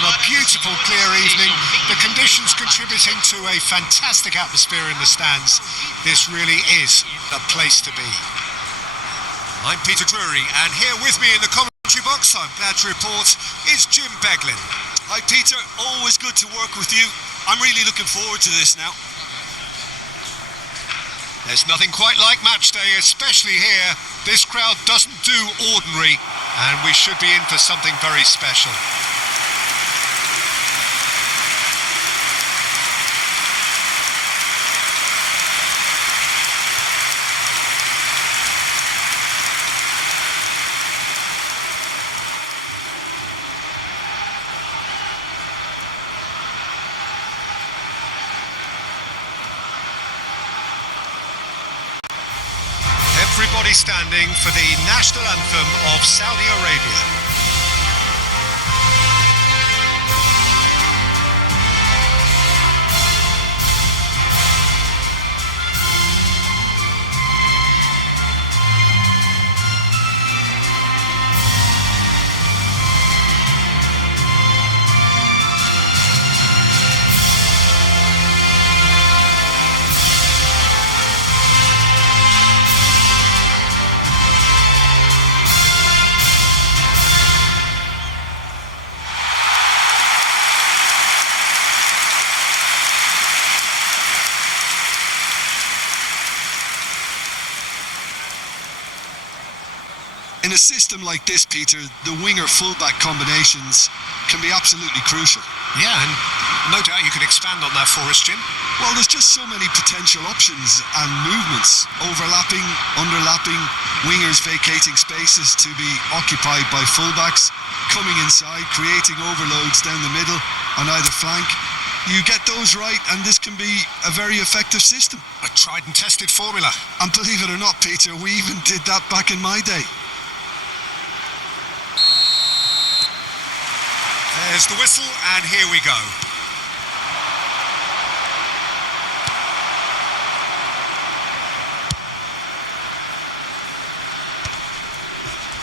on a beautiful, clear evening. The conditions contributing to a fantastic atmosphere in the stands. This really is the place to be. I'm Peter Drury, and here with me in the commentary box, I'm glad to report, is Jim Beglin. Hi Peter, always good to work with you. I'm really looking forward to this now. There's nothing quite like match day, especially here. This crowd doesn't do ordinary, and we should be in for something very special. Everybody standing for the national anthem of Saudi Arabia. In a system like this, Peter, the winger-fullback combinations can be absolutely crucial. Yeah, and no doubt you could expand on that for us, Jim. Well, there's just so many potential options and movements, overlapping, underlapping, wingers vacating spaces to be occupied by fullbacks, coming inside, creating overloads down the middle on either flank. You get those right and this can be a very effective system. A tried and tested formula. And believe it or not, Peter, we even did that back in my day. There's the whistle, and here we go.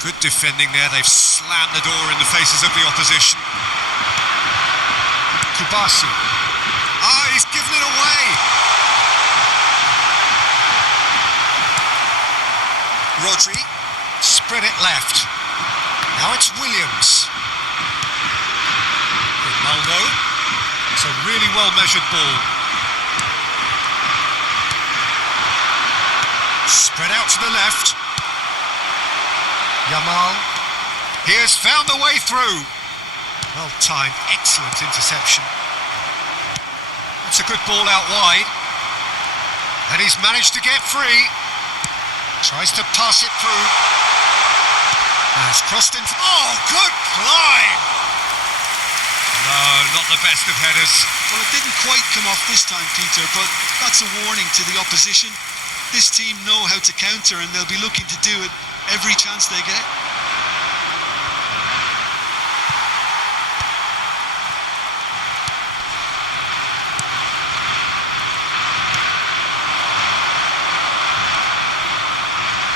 Good defending there. They've slammed the door in the faces of the opposition. Kubasi. Ah, he's given it away. Rodri. Spread it left. Now it's Williams. Ronaldo. It's a really well-measured ball. Spread out to the left. Yamal. He has found the way through. Well timed, excellent interception. It's a good ball out wide. And he's managed to get free. Tries to pass it through. Has crossed in. Oh, good climb! No, not the best of headers. Well, it didn't quite come off this time, Peter, but that's a warning to the opposition. This team know how to counter and they'll be looking to do it every chance they get.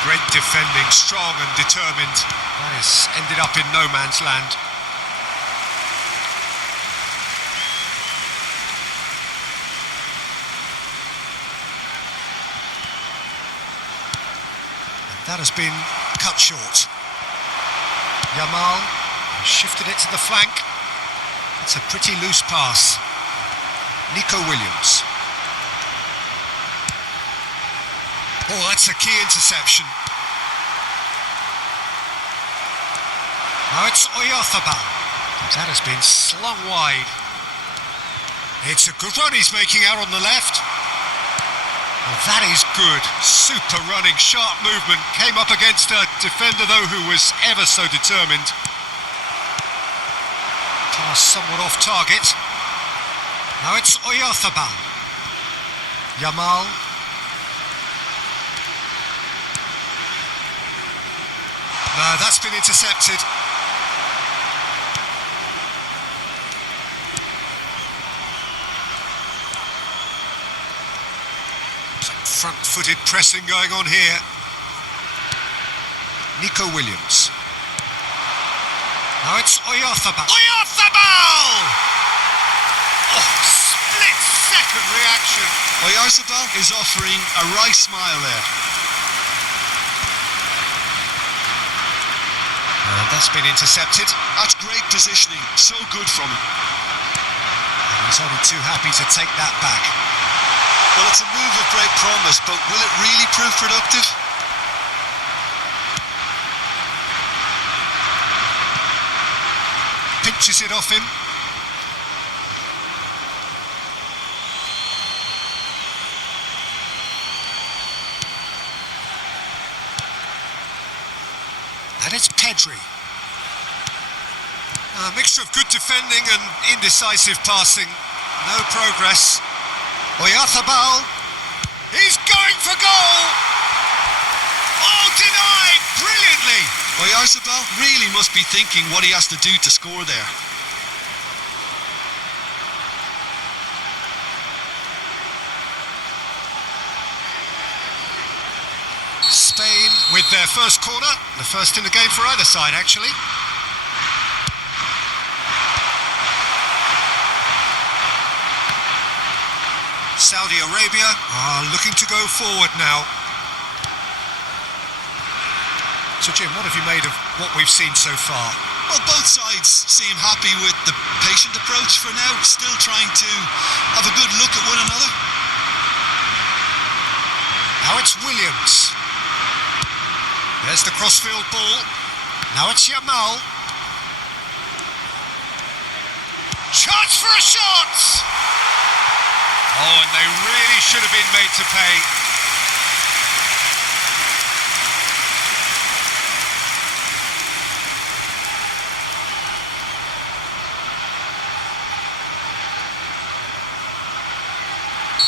Great defending, strong and determined. That has ended up in no man's land. That has been cut short. Yamal shifted it to the flank. It's a pretty loose pass. Nico Williams. Oh, that's a key interception. Now it's Oyarzabal. That has been slung wide. It's a good run he's making out on the left. Well, that is good. Super running, sharp movement. Came up against a defender, though, who was ever so determined. Pass somewhat off target. Now it's Oyarzabal. Yamal. No, that's been intercepted. Front-footed pressing going on here. Nico Williams. Now it's Oyarzabal. Oyarzabal! Oyarzabal is offering a wry smile there. And that's been intercepted. That's great positioning, so good from him. And he's only too happy to take that back. Well, it's a move of great promise, but will it really prove productive? Pinches it off him. And it's Pedri. A mixture of good defending and indecisive passing. No progress. Oyarzabal. He's going for goal! Oh, denied! Brilliantly! Oyarzabal really must be thinking what he has to do to score there. Spain with their first corner, the first in the game for either side actually. Saudi Arabia are looking to go forward now. So Jim, what have you made of what we've seen so far? Well, both sides seem happy with the patient approach for now, still trying to have a good look at one another. Now it's Williams. There's the crossfield ball. Now it's Yamal. Chance for a shot! Oh, and they really should have been made to pay.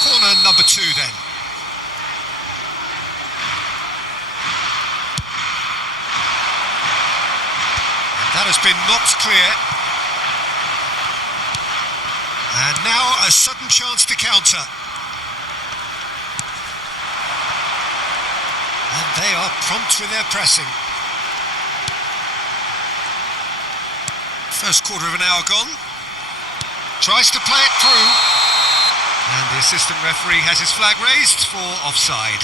Corner number 2 then. That has been knocked clear. And now a sudden chance to counter. And they are prompt with their pressing. First quarter of an hour gone. Tries to play it through. And the assistant referee has his flag raised for offside.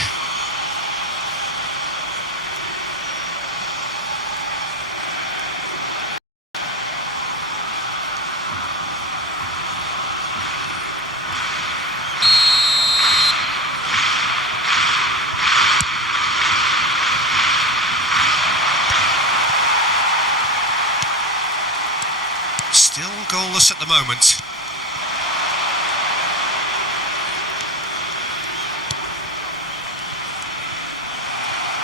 Still goalless at the moment.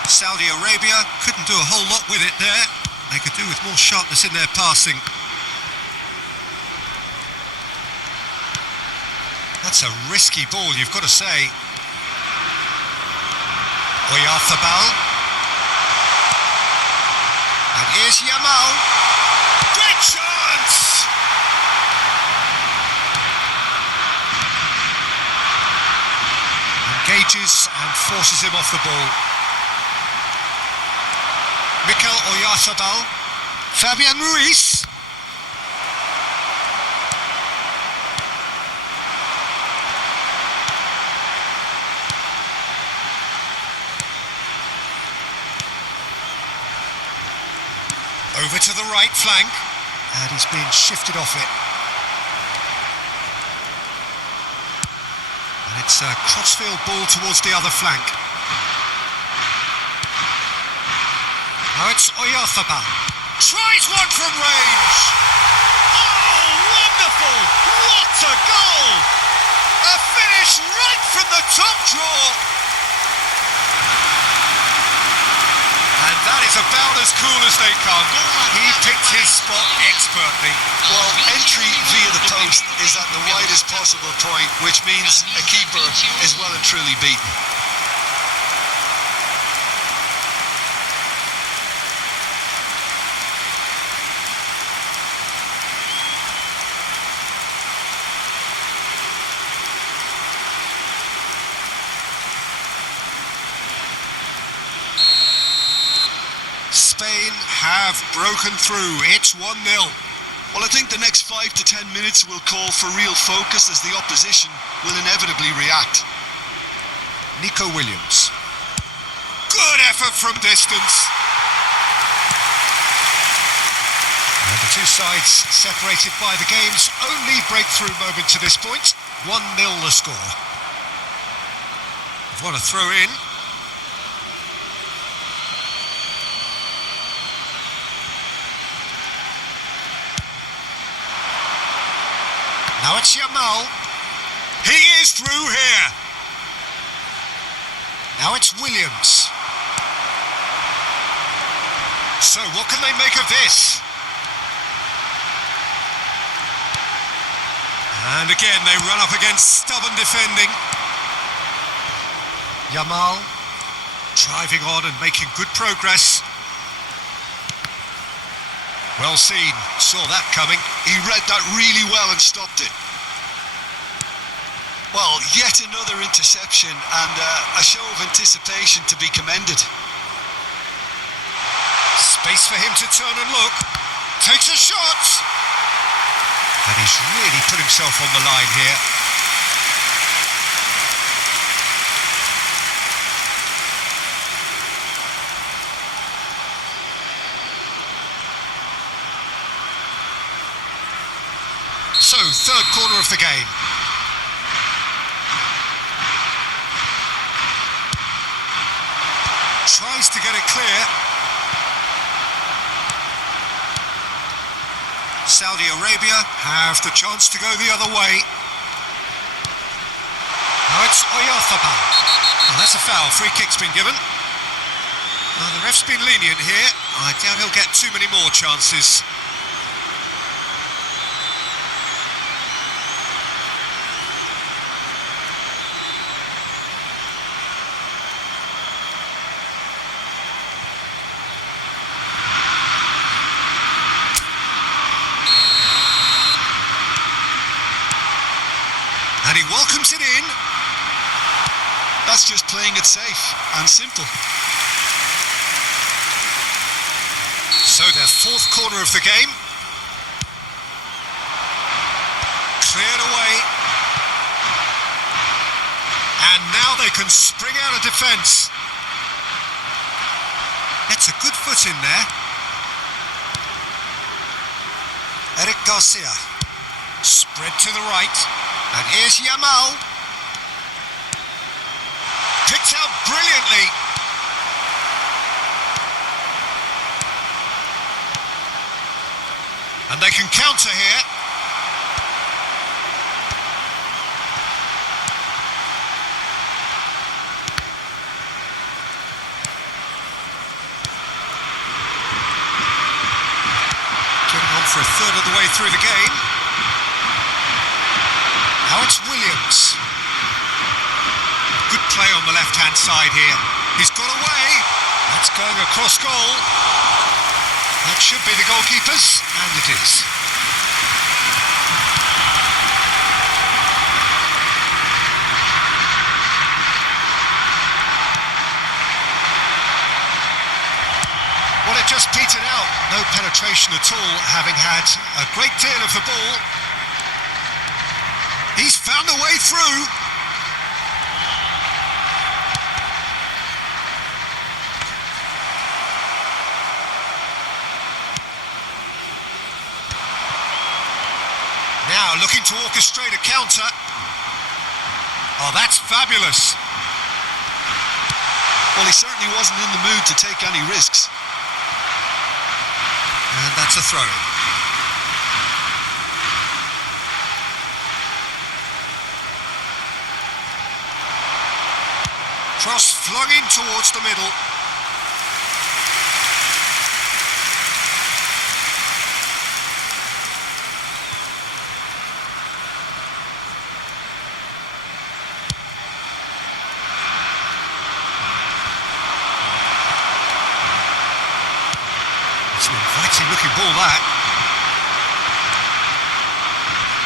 Saudi Arabia couldn't do a whole lot with it there. They could do with more sharpness in their passing. That's a risky ball, you've got to say. Oyarzabal. And here's Yamal. Great chance! Engages and forces him off the ball. Mikel Oyarzabal. Fabian Ruiz. Over to the right flank. And he's being shifted off it. And it's a crossfield ball towards the other flank. Now it's Oyarzabal. Tries one from range. Oh, wonderful! What a goal! A finish right from the top draw. And that is about as cool as they come. He picked his spot expertly. Well, entry via the post is at the widest possible point, which means a keeper is well and truly beaten. Spain have broken through. It's 1-0. Well, I think the next 5 to 10 minutes will call for real focus as the opposition will inevitably react. Nico Williams. Good effort from distance. And the two sides separated by the game's only breakthrough moment to this point. 1-0 the score. What a throw in. Now it's Yamal. He is through here. Now it's Williams. So what can they make of this? And again they run up against stubborn defending. Yamal driving on and making good progress. Well seen, saw that coming. He read that really well and stopped it. Well, yet another interception and a show of anticipation to be commended. Space for him to turn and look. Takes a shot. And he's really put himself on the line here. So, third corner of the game. Tries to get it clear. Saudi Arabia have the chance to go the other way. Now it's Oyarzabal. Oh, that's a foul. Free kick's been given. Oh, the ref's been lenient here. I doubt he'll get too many more chances. And he welcomes it in. That's just playing it safe and simple. So their fourth corner of the game. Cleared away. And now they can spring out of defence. Gets a good foot in there. Eric Garcia. Spread to the right. And here's Yamal. Picked out brilliantly. And they can counter here. Getting on for a third of the way through the game. Now it's Williams. Good play on the left-hand side here. He's got away. That's going across goal. That should be the goalkeeper's, and it is. Well, it just petered out. No penetration at all, having had a great deal of the ball. He's found a way through. Now looking to orchestrate a counter. Oh, that's fabulous. Well, he certainly wasn't in the mood to take any risks. And that's a throw-in. Cross flung in towards the middle. It's an inviting looking ball, that.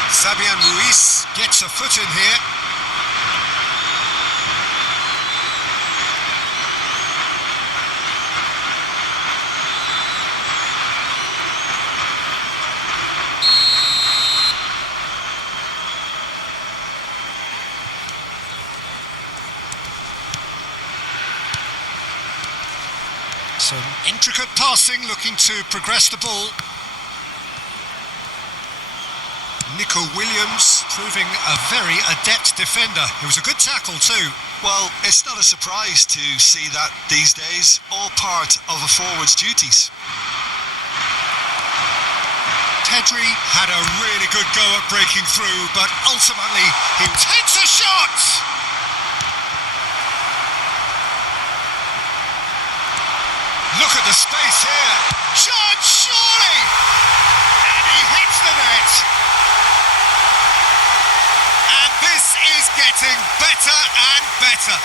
Fabian Ruiz gets a foot in here. Some intricate passing, looking to progress the ball. Nico Williams proving a very adept defender. It was a good tackle too. Well, it's not a surprise to see that these days, all part of a forward's duties. Pedri had a really good go at breaking through, but ultimately he takes a shot! Look at the space here. Shot, surely! And he hits the net. And this is getting better and better.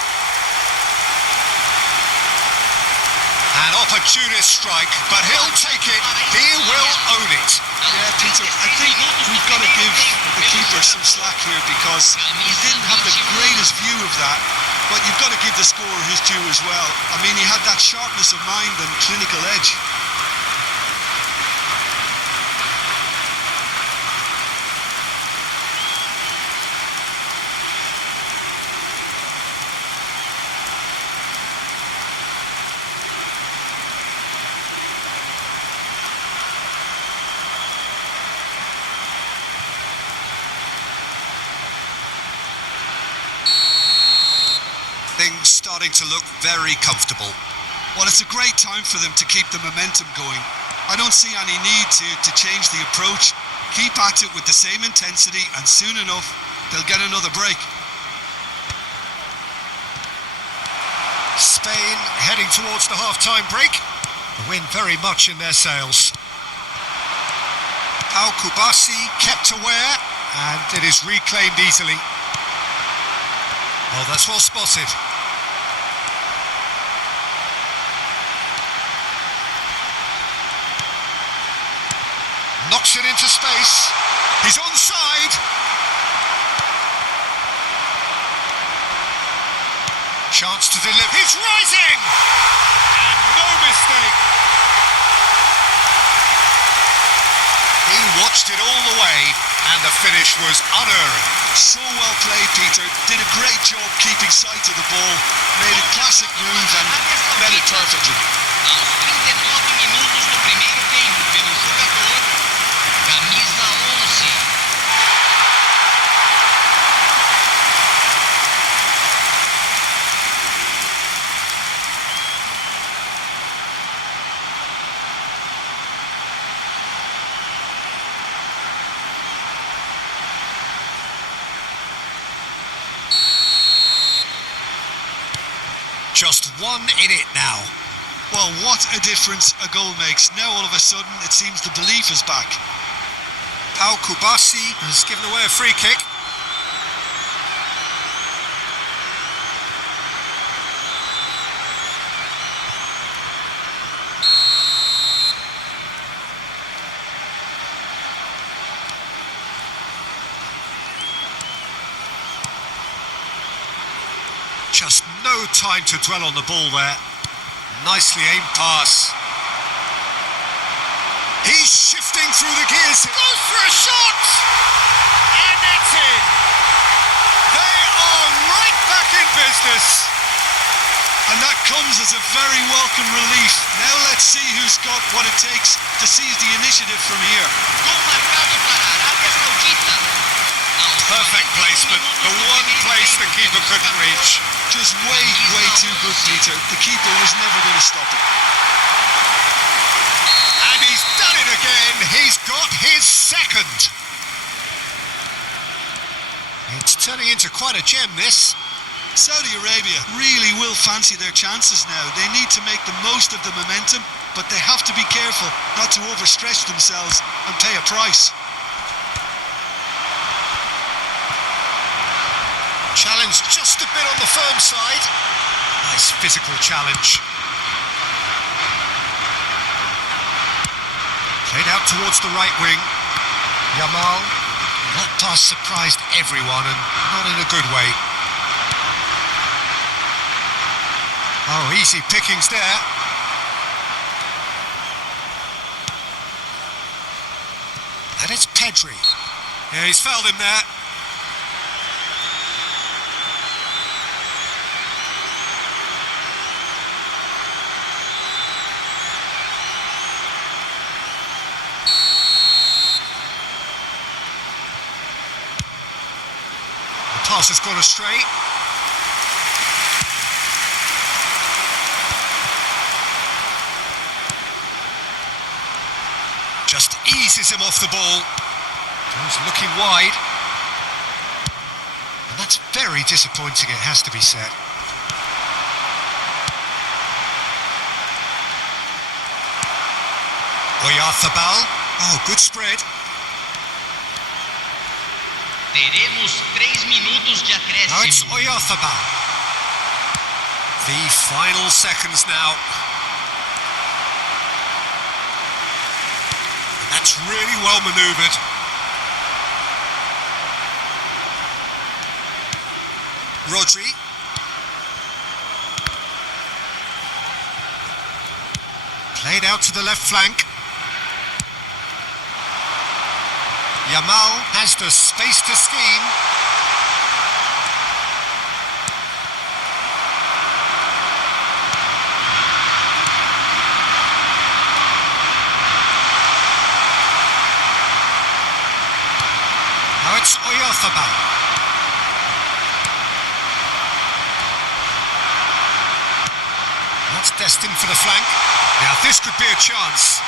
An opportunist strike, but he'll take it. He will own it. Yeah, Peter, I think we've got to give the keeper some slack here because he didn't have the greatest view of that. But you've got to give the scorer his due as well. I mean, he had that sharpness of mind and clinical edge. Things starting to look very comfortable. Well, it's a great time for them to keep the momentum going. I don't see any need to change the approach. Keep at it with the same intensity and soon enough they'll get another break. Spain heading towards the half-time break. The wind very much in their sails. Pau Kubasi kept aware and it is reclaimed easily. Oh, that's well spotted. Knocks it into space. He's onside. Chance to deliver. He's rising! And no mistake. He watched it all the way, and the finish was unerring. So well played, Peter. Did a great job keeping sight of the ball. Made a classic move and met it perfectly. Aos 39 minutos do primeiro tempo, pelo jogador, camisa 11. Just one in it now. Well, what a difference a goal makes. Now all of a sudden it seems the belief is back. Pau Kubasi has given away a free kick. Just no time to dwell on the ball there. Nicely aimed pass. He's shifting through the gears. Goes for a shot! And it's in! They are right back in business. And that comes as a very welcome relief. Now let's see who's got what it takes to seize the initiative from here. Gol marcado para Arábia Saudita. Perfect placement. The one place the keeper couldn't reach. Just way too good, Peter. The keeper was never going to stop it. And he's done it again. He's got his second. It's turning into quite a gem, this. Saudi Arabia really will fancy their chances now. They need to make the most of the momentum, but they have to be careful not to overstretch themselves and pay a price. Challenge just a bit on the firm side. Nice physical challenge. Played out towards the right wing. Yamal. That pass surprised everyone and not in a good way. Oh, easy pickings there. And it's Pedri. Yeah, he's fouled him there. pass has gone astray. Just eases him off the ball. Goes looking wide. And that's very disappointing, it has to be said. Oyarzabal. Oh, good spread. Teremos 3 minutos de Now it's acréscimo. Oyarzabal. The final seconds now. And that's really well manoeuvred. Rodri. Played out to the left flank. Yamal has the space to scheme. Now it's Oyarzabal. That's destined for the flank. Now this could be a chance.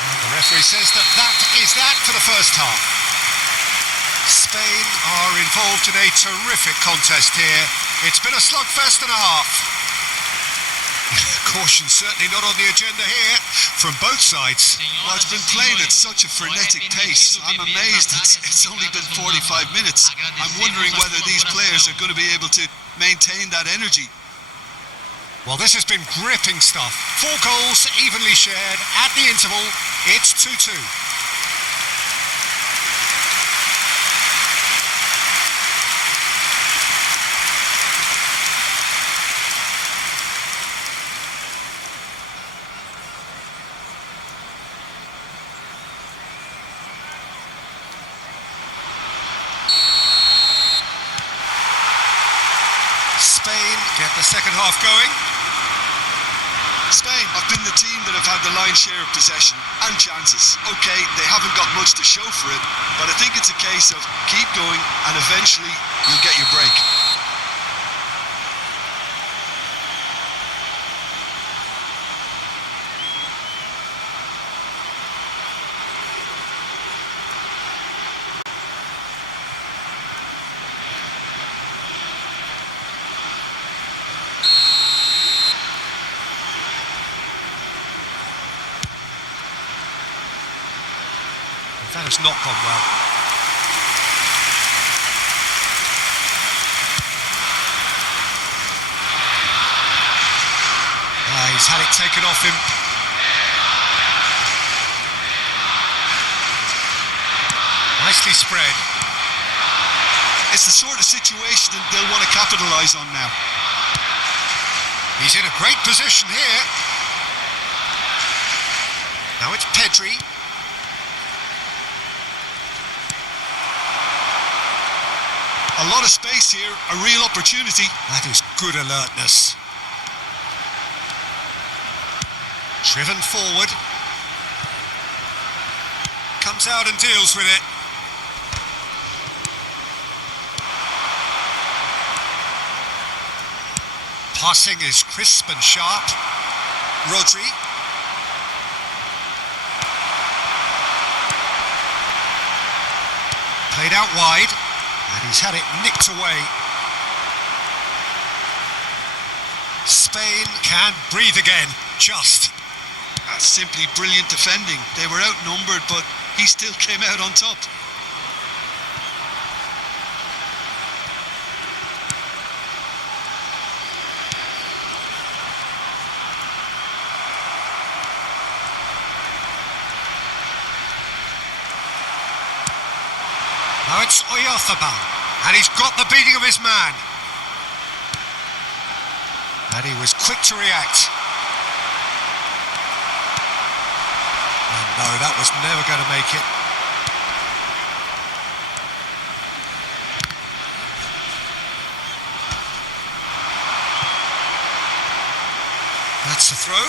And the referee says that is that for the first half. Spain are involved in a terrific contest here. It's been a slugfest and a half. Caution certainly not on the agenda here from both sides. Well, it's been played at such a frenetic pace. I'm amazed it's only been 45 minutes. I'm wondering whether these players are going to be able to maintain that energy. Well, this has been gripping stuff. 4 goals evenly shared at the interval. It's 2-2. Spain get the second half going. Spain have been the team that have had the lion's share of possession and chances. OK, they haven't got much to show for it, but I think it's a case of keep going and eventually you'll get your break. That has not gone well. He's had it taken off him. Nicely spread. It's the sort of situation that they'll want to capitalise on now. He's in a great position here. Now it's Pedri. A lot of space here, a real opportunity. That is good alertness. Driven forward. Comes out and deals with it. Passing is crisp and sharp. Rodri. Played out wide. And he's had it nicked away. Spain can breathe again, just. That's simply brilliant defending. They were outnumbered, but he still came out on top. Now it's Oyarzabal, and he's got the beating of his man. And he was quick to react. And no, that was never going to make it. That's a throw.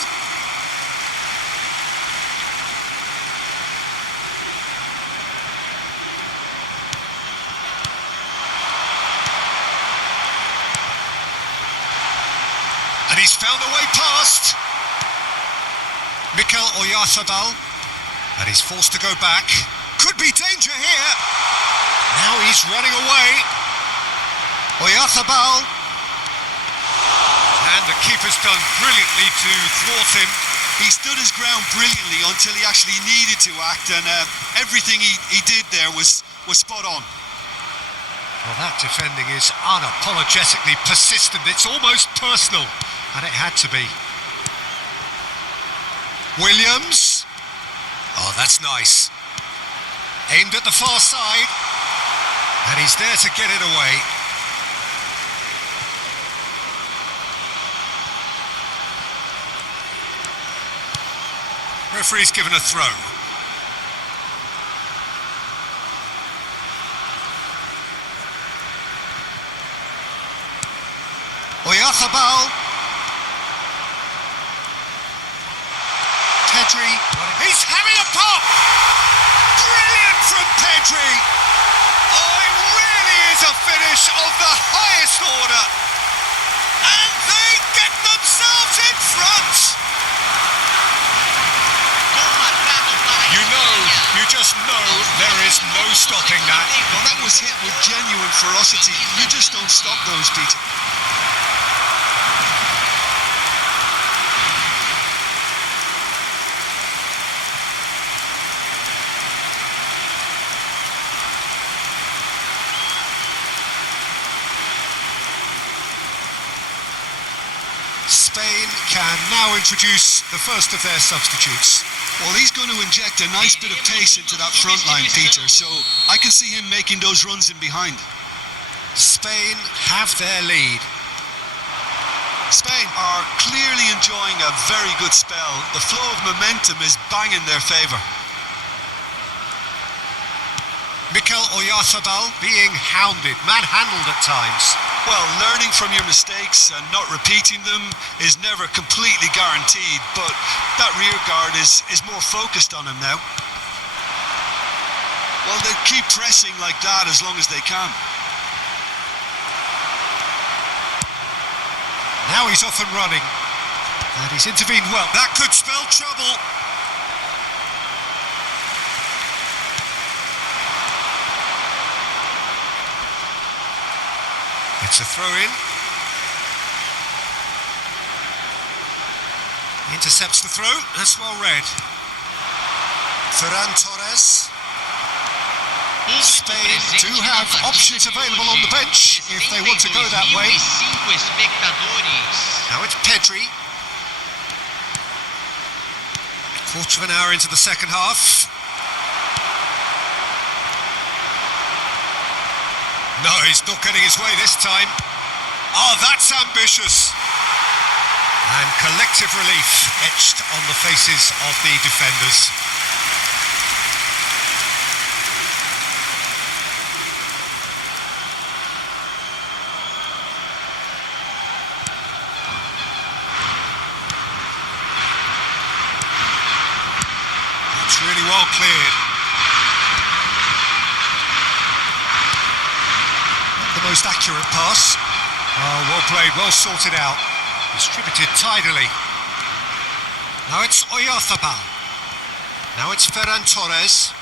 found a way past. Mikel Oyarzabal. And he's forced to go back. Could be danger here. Now he's running away. Oyarzabal. And the keeper's done brilliantly to thwart him. He stood his ground brilliantly until he actually needed to act, and everything he did there was spot on. Well, that defending is unapologetically persistent. It's almost personal, and it had to be. Williams. Oh, that's nice. Aimed at the far side, and he's there to get it away. Referee's given a throw. Oyarzabal. Pedri. He's having a pop! Brilliant from Pedri! Oh, it really is a finish of the highest order. And they get themselves in front! You just know there is no stopping that. Well, that was hit with genuine ferocity. You just don't stop those, Peter. Spain can now introduce the first of their substitutes. Well, he's going to inject a nice bit of pace into that front line, Peter, so I can see him making those runs in behind. Spain have their lead. Spain are clearly enjoying a very good spell. The flow of momentum is bang in their favour. Mikel Oyarzabal being hounded, manhandled at times. Well, learning from your mistakes and not repeating them is never completely guaranteed, but that rear guard is more focused on him now. Well, they keep pressing like that as long as they can. Now he's off and running. And he's intervened well. That could spell trouble. It's a throw-in. Intercepts the throw. That's well read. Ferran Torres. Spain do have options available on the bench if they want to go that way. Now it's Pedri. Quarter of an hour into the second half. No, he's not getting his way this time. Oh, that's ambitious. And collective relief etched on the faces of the defenders. That's really well cleared. The most accurate pass. Oh, well played, well sorted out. Distributed tidily. Now it's Oyarzabal. Now it's Ferran Torres.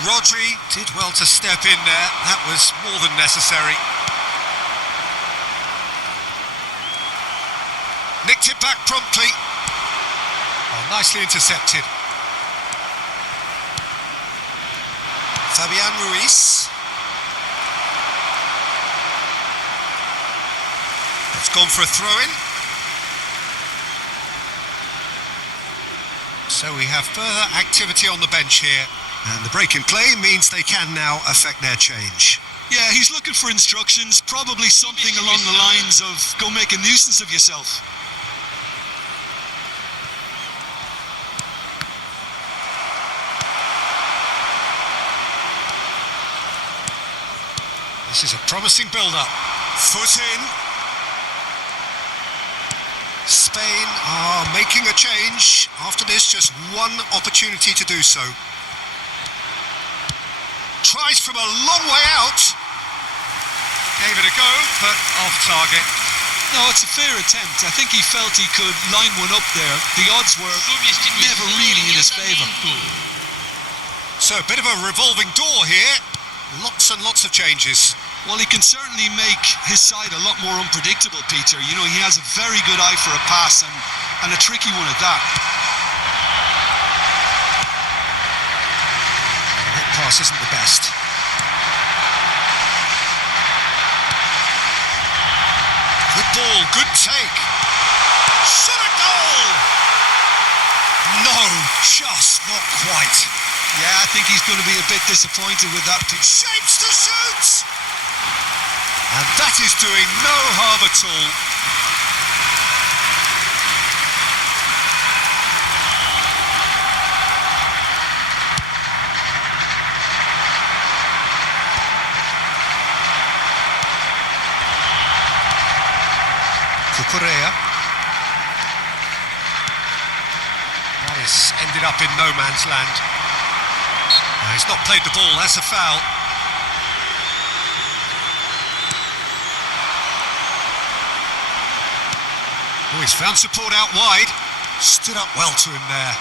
Rodri did well to step in there. That was more than necessary. Nicked it back promptly. Oh, nicely intercepted. Fabian Ruiz. It's gone for a throw-in. So we have further activity on the bench here. And the break in play means they can now affect their change. Yeah, he's looking for instructions, probably something along the lines of go make a nuisance of yourself. This is a promising build-up. Foot in. Spain are making a change. After this, just one opportunity to do so. Tries from a long way out. Gave it a go, but off target. No, it's a fair attempt. I think he felt he could line one up there. The odds were never really in his favour. So a bit of a revolving door here. Lots and lots of changes. Well, he can certainly make his side a lot more unpredictable, Peter. You know, he has a very good eye for a pass and a tricky one at that. That pass isn't the best. Good ball, good take. Shot a goal! No, just not quite. Yeah, I think he's going to be a bit disappointed with that. Shapes to shoot! And that is doing no harm at all. Cucurella. That has ended up in no man's land. No, he's not played the ball, that's a foul. Oh, he's found support out wide. Stood up well to him there.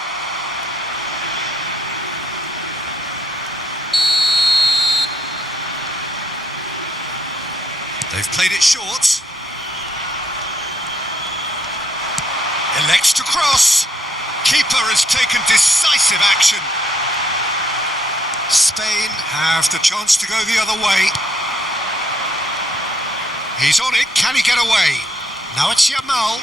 They've played it short. Elects to cross. Keeper has taken decisive action. Spain have the chance to go the other way. He's on it. Can he get away? Now it's Yamal.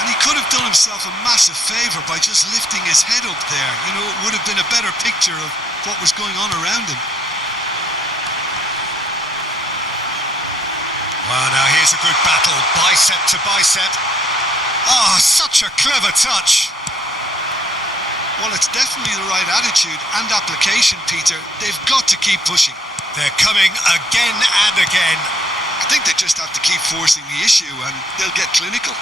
And he could have done himself a massive favour by just lifting his head up there. You know, it would have been a better picture of what was going on around him. Well, now here's a good battle, bicep to bicep. Ah, such a clever touch. Well, it's definitely the right attitude and application, Peter. They've got to keep pushing. They're coming again and again. I think they just have to keep forcing the issue and they'll get clinical.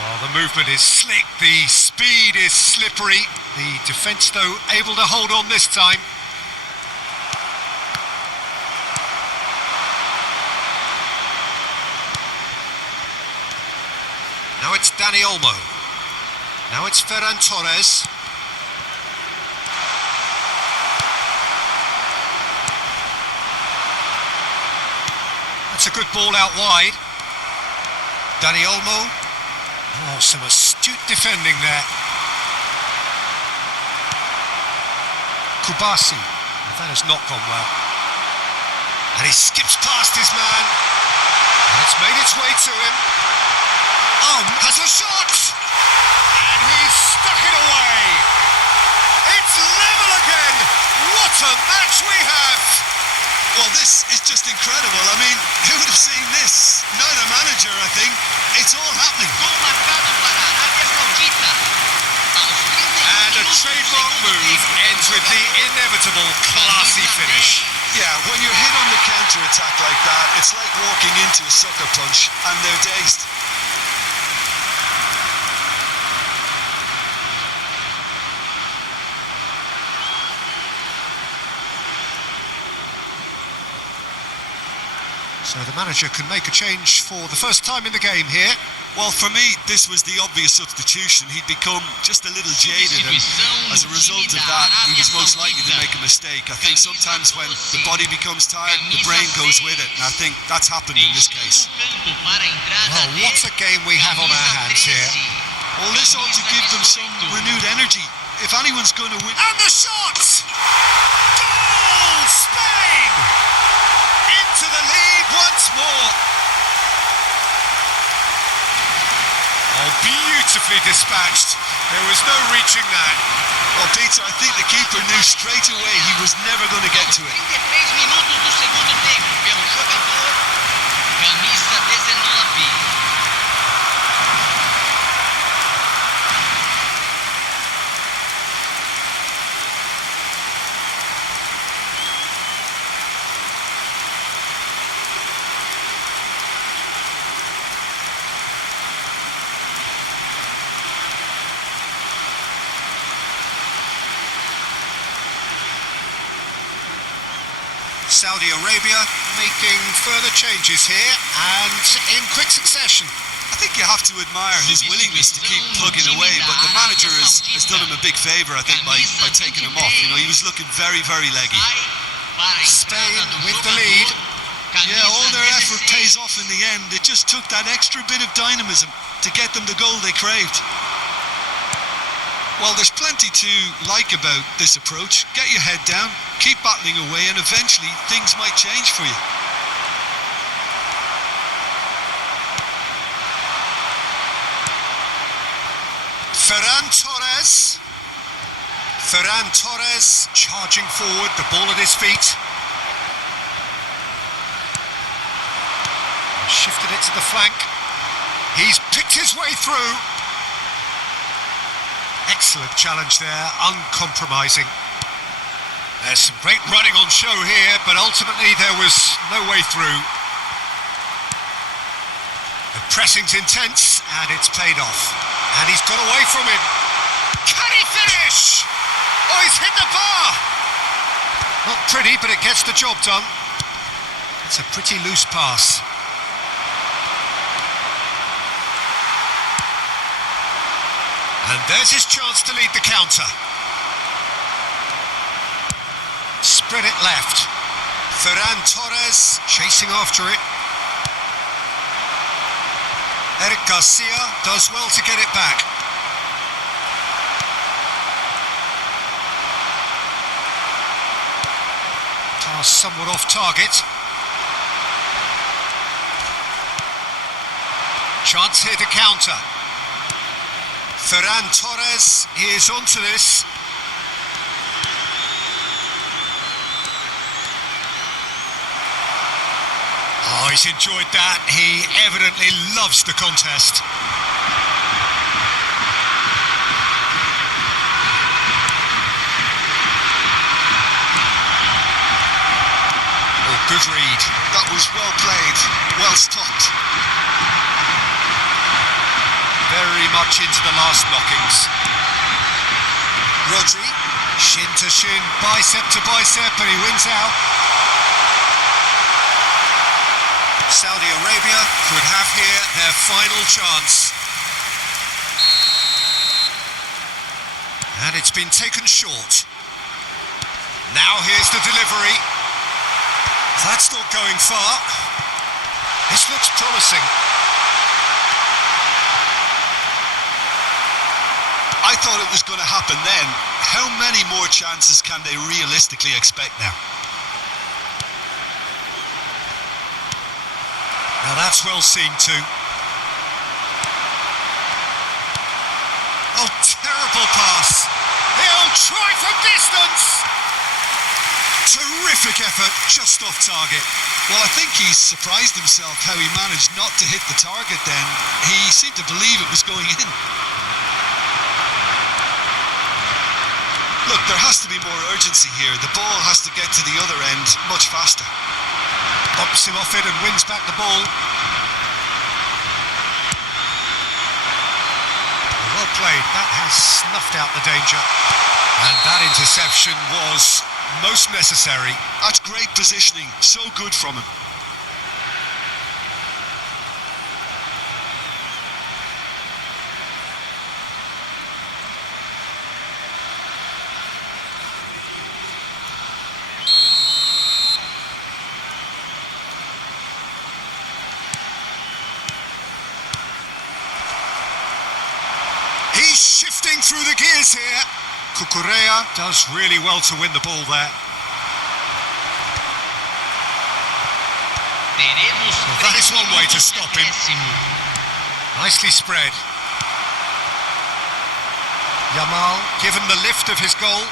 Oh, the movement is slick, the speed is slippery. The defence, though, able to hold on this time. Now it's Dani Olmo. Now it's Ferran Torres. That's a good ball out wide. Dani Olmo. Oh, some astute defending there. Kubasi. That has not gone well. And he skips past his man. And it's made its way to him. Oh, has a shot! And he's stuck it away! It's level again! What a match we have! Well, this is just incredible. I mean, who would have seen this? Neither manager, I think. It's all happening. And a trademark move ends with the inevitable classy finish. Yeah, when you're hit on the counter-attack like that, it's like walking into a sucker punch and they're dazed. So the manager can make a change for the first time in the game here. Well, for me, this was the obvious substitution. He'd become just a little jaded, and as a result of that, he was most likely to make a mistake. I think sometimes when the body becomes tired, the brain goes with it, and I think that's happened in this case. Well, what a game we have on our hands here. Well, this ought to give them some renewed energy. If anyone's going to win... And the shot! Goal! Spain! Into the lead once more. Oh, beautifully dispatched. There was no reaching that. Well, Peter, I think the keeper knew straight away he was never going to get to it. 33 minutos do segundo tempo pelo jogador camisa 19. Saudi Arabia making further changes here and in quick succession. I think you have to admire his willingness to keep plugging away, but the manager has done him a big favour, I think, by taking him off. You know, he was looking very, very leggy. Spain with the lead. Yeah, all their effort pays off in the end. It just took that extra bit of dynamism to get them the goal they craved. Well, there's plenty to like about this approach. Get your head down, keep battling away, and eventually things might change for you. Ferran Torres. Ferran Torres charging forward, the ball at his feet. Shifted it to the flank. He's picked his way through. Excellent challenge there, uncompromising. There's some great running on show here, but ultimately there was no way through. The pressing's intense, and it's paid off. And he's got away from him. Can he finish? Oh, he's hit the bar! Not pretty, but it gets the job done. It's a pretty loose pass. And there's his chance to lead the counter. Spread it left. Ferran Torres chasing after it. Eric Garcia does well to get it back. Pass somewhat off target. Chance here to counter. Ferran Torres is onto this. Oh, he's enjoyed that. He evidently loves the contest. Oh, good read. That was well played, well stopped. Very much into the last knockings. Rodri, shin to shin, bicep to bicep, and he wins out. Saudi Arabia could have here their final chance. And it's been taken short. Now here's the delivery. That's not going far. This looks promising. I thought it was going to happen then. How many more chances can they realistically expect now? Now that's well seen too. Oh, terrible pass. He'll try from distance. Terrific effort, just off target. Well, I think he surprised himself how he managed not to hit the target then. He seemed to believe it was going in. Look, there has to be more urgency here. The ball has to get to the other end much faster. Bumps him off it and wins back the ball. Well played, that has snuffed out the danger. And that interception was most necessary. That's great positioning, so good from him. He's shifting through the gears here. Cucurella does really well to win the ball there. Well, that is one way to stop him. Nicely spread. Yamal given the lift of his goal.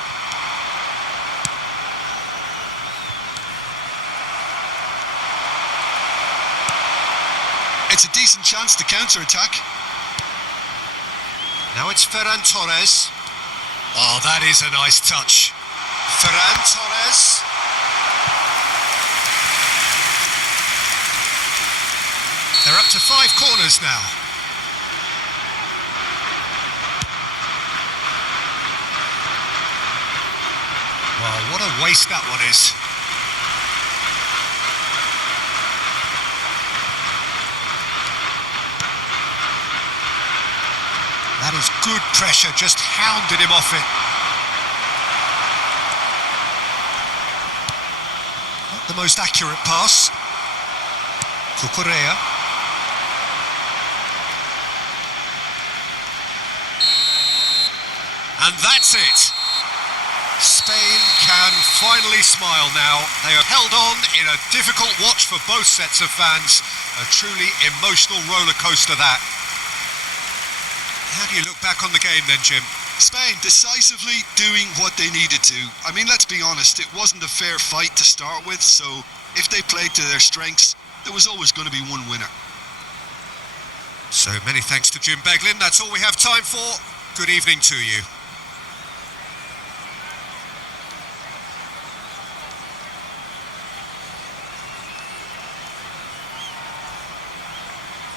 It's a decent chance to counter-attack. Now it's Ferran Torres. Oh, that is a nice touch. Ferran Torres. They're up to 5 corners now. Well, what a waste that one is. That is good pressure, just hounded him off it. Not the most accurate pass. Cucurella. And that's it. Spain can finally smile now. They are held on in a difficult watch for both sets of fans. A truly emotional roller coaster that. How do you look back on the game then, Jim? Spain decisively doing what they needed to. I mean, let's be honest, it wasn't a fair fight to start with, so if they played to their strengths, there was always going to be one winner. So many thanks to Jim Beglin. That's all we have time for. Good evening to you.